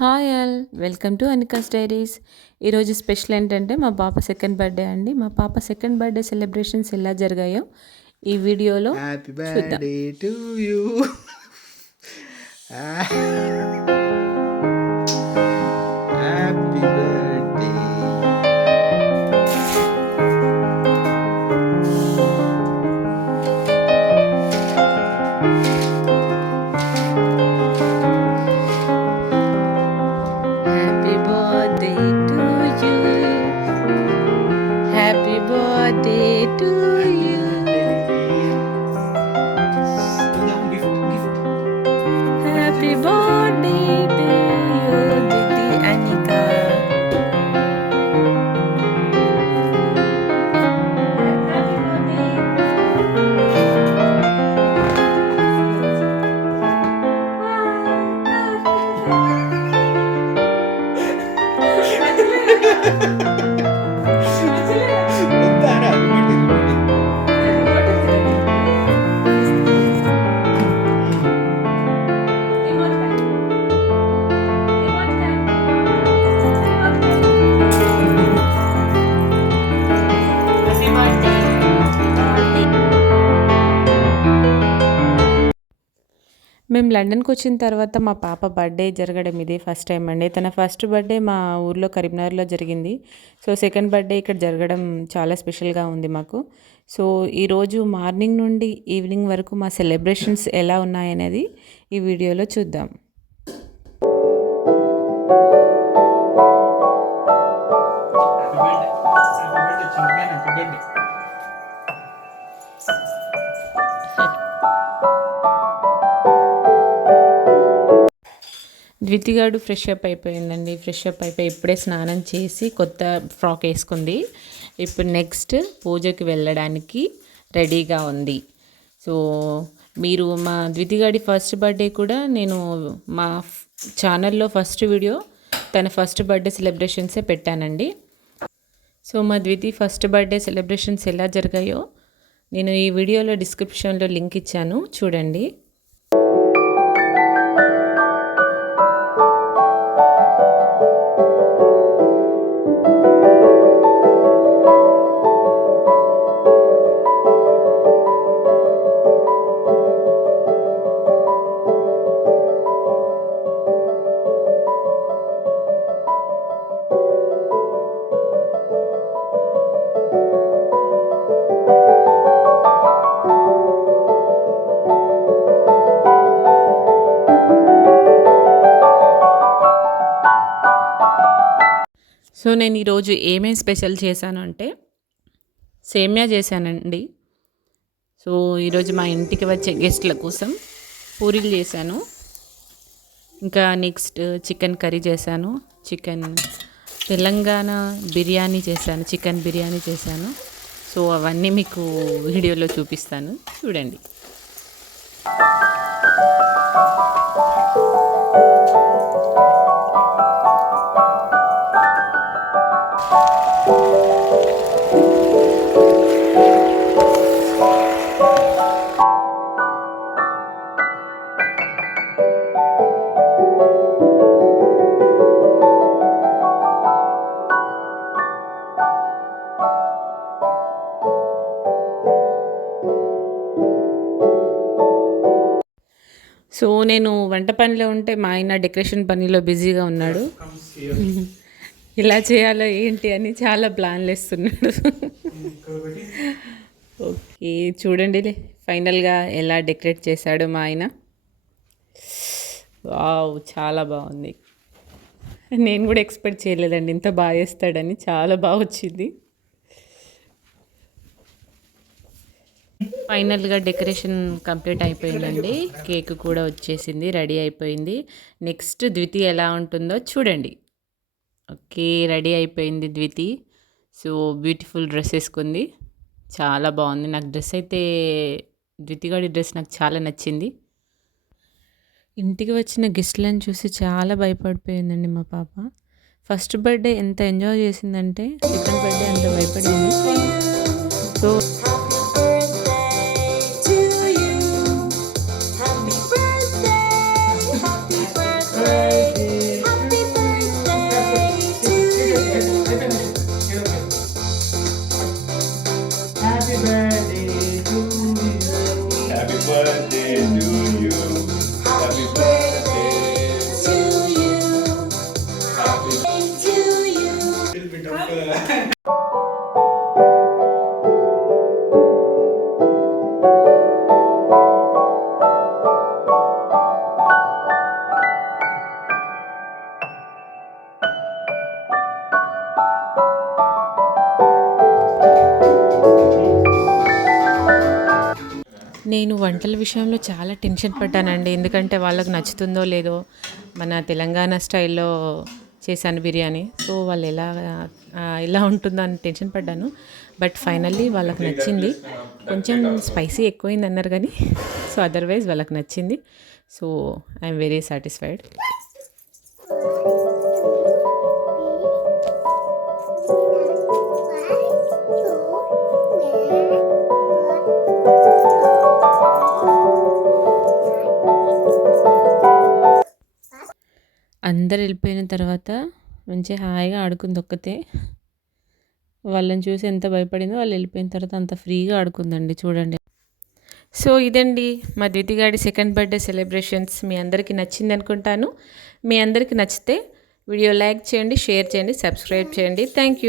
Hi all, welcome to Anika's diaries. ఈరోజు special ఏంటంటే మా పాప సెకండ్ బర్త్డే అండి. మా పాప సెకండ్ బర్త్డే సెలబ్రేషన్స్ ఎలా జరిగాయో ఈ వీడియోలో హ్యాపీ చూద్దాం. Birthday to you. Happy birthday. Happy birthday to you, happy birthday to you, happy birthday to you దిది అనికా. మేము లండన్కి వచ్చిన తర్వాత మా పాప బర్త్డే జరగడం ఇదే ఫస్ట్ టైం అండి. తన ఫస్ట్ బర్త్డే మా ఊర్లో కరీంనగర్లో జరిగింది. సో సెకండ్ బర్త్డే ఇక్కడ జరగడం చాలా స్పెషల్గా ఉంది మాకు. సో ఈరోజు మార్నింగ్ నుండి ఈవినింగ్ వరకు మా సెలబ్రేషన్స్ ఎలా ఉన్నాయనేది ఈ వీడియోలో చూద్దాం. ద్వితిగాడు ఫ్రెష్ అప్ అయిపోయిందండి. ఫ్రెష్ అప్ అయిపోయి ఇప్పుడే స్నానం చేసి కొత్త ఫ్రాక్ వేసుకుంది. ఇప్పుడు నెక్స్ట్ పూజకి వెళ్ళడానికి రెడీగా ఉంది. సో మీరు మా ద్వితిగాడి ఫస్ట్ బర్త్డే కూడా నేను మా ఛానల్లో ఫస్ట్ వీడియో తన ఫస్ట్ బర్త్డే సెలబ్రేషన్సే పెట్టానండి. సో మా ద్వితి ఫస్ట్ బర్త్డే సెలబ్రేషన్స్ ఎలా జరిగాయో నేను ఈ వీడియోలో డిస్క్రిప్షన్లో లింక్ ఇచ్చాను, చూడండి. సో నేను ఈరోజు ఏమేమి స్పెషల్ చేశాను అంటే సేమ్యా చేశానండి. సో ఈరోజు మా ఇంటికి వచ్చే గెస్ట్ల కోసం పూరీలు చేశాను. ఇంకా నెక్స్ట్ చికెన్ కర్రీ చేశాను. తెలంగాణ బిర్యానీ చేశాను, చికెన్ బిర్యానీ చేశాను. సో అవన్నీ మీకు వీడియోలో చూపిస్తాను, చూడండి. సో నేను వంట పనిలో ఉంటే మా ఆయన డెకరేషన్ పనిలో బిజీగా ఉన్నాడు. ఇలా చేయాలో ఏంటి అని చాలా ప్లాన్లు వేస్తున్నాడు. ఓకే, చూడండి ఫైనల్గా ఎలా డెకరేట్ చేశాడు మా ఆయన. వావ్, చాలా బాగుంది. నేను కూడా ఎక్స్పెక్ట్ చేయలేదండి ఇంత బాగా చేస్తాడని. చాలా బాగా వచ్చింది. ఫైనల్గా డెకరేషన్ కంప్లీట్ అయిపోయిందండి. కేక్ కూడా వచ్చేసింది, రెడీ అయిపోయింది. నెక్స్ట్ ద్వితి ఎలా ఉంటుందో చూడండి. ఓకే, రెడీ అయిపోయింది ద్వితి. సో బ్యూటిఫుల్ డ్రెస్ వేసుకుంది, చాలా బాగుంది. నాకు డ్రెస్ అయితే ద్వితిగాడి డ్రెస్ నాకు చాలా నచ్చింది. ఇంటికి వచ్చిన గెస్ట్లను చూసి చాలా భయపడిపోయిందండి మా పాప. ఫస్ట్ బర్త్డే ఎంత ఎంజాయ్ చేసిందంటే సెకండ్ బర్త్డే అంత భయపడింది. సో నేను వంటల విషయంలో చాలా టెన్షన్ పడ్డానండి. ఎందుకంటే వాళ్ళకి నచ్చుతుందో లేదో మన తెలంగాణ స్టైల్‌లో చేశాను బిర్యానీ. సో వాళ్ళు ఎలా ఉంటుందో అని టెన్షన్ పడ్డాను. బట్ ఫైనల్లీ వాళ్ళకి నచ్చింది. కొంచెం స్పైసీ ఎక్కువైందన్నారు గానీ సో అదర్‌వైజ్ వాళ్ళకి నచ్చింది. So I am very satisfied. అందరు వెళ్ళిపోయిన తర్వాత మంచిగా హాయిగా ఆడుకుంది ఒక్కతే. వాళ్ళని చూసి ఎంత భయపడిందో, వాళ్ళు వెళ్ళిపోయిన తర్వాత అంత ఫ్రీగా ఆడుకుందండి చూడండి. సో ఇదండి మా ద్వితి గారి సెకండ్ బర్త్డే సెలబ్రేషన్స్. మీ అందరికీ నచ్చింది అనుకుంటాను. మీ అందరికీ నచ్చితే వీడియో లైక్ చేయండి, షేర్ చేయండి, సబ్స్క్రైబ్ చేయండి. Thank you.